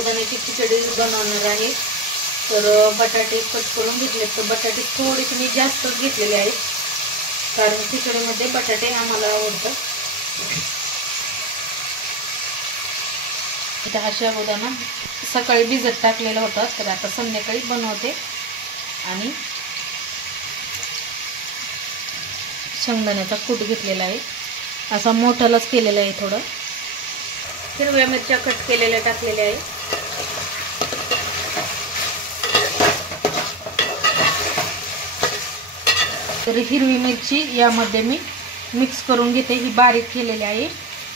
साबुदाण्याची खिचडी बनवणार आहे। तर बटाटे कट करून घेतले, तर बटाटे थोडेसे मी जास्तच घेतलेले आहेत कारण खिचडीमध्ये बटाटे आम्हाला आवडतात। इथे हा साबुदाणा सकाळी भिजत टाकलेला होता, तर आता संध्याकाळी बनवते। आणि शेंगदाण्याचा कूट घेतलेला आहे, असा मोठालाच केलेला आहे। थोडं हिरव्या मिरच्या कट केलेल्या टाकलेल्या आहे। तर हिरवी मिरची यामध्ये मी मिक्स करून घेते, ही बारीक केलेली आहे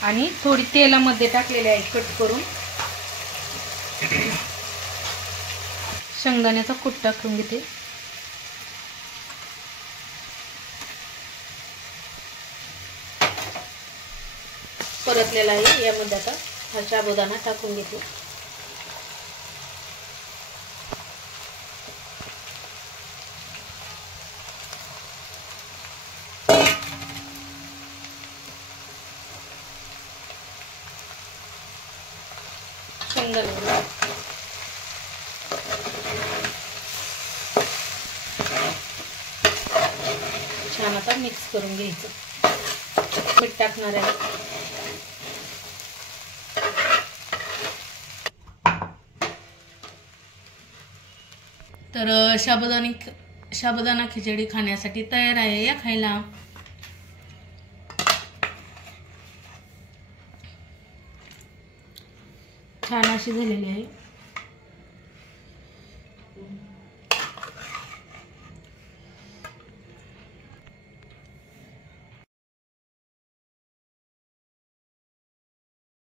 आणि थोडी तेलामध्ये टाकलेली आहे कट करून। शेंगदाण्याचा कूट टाकून घेते। परतलेला आहे, यामध्ये आता हा साबुदाणा टाकून घेते। शेंगदाणा छान आता मिक्स करून घ्यायचं। मीठ टाकणार आहे। तर साबुदाणा खिचडी खाण्यासाठी तयार आहे, या खायला। छान अशी झालेली आहे।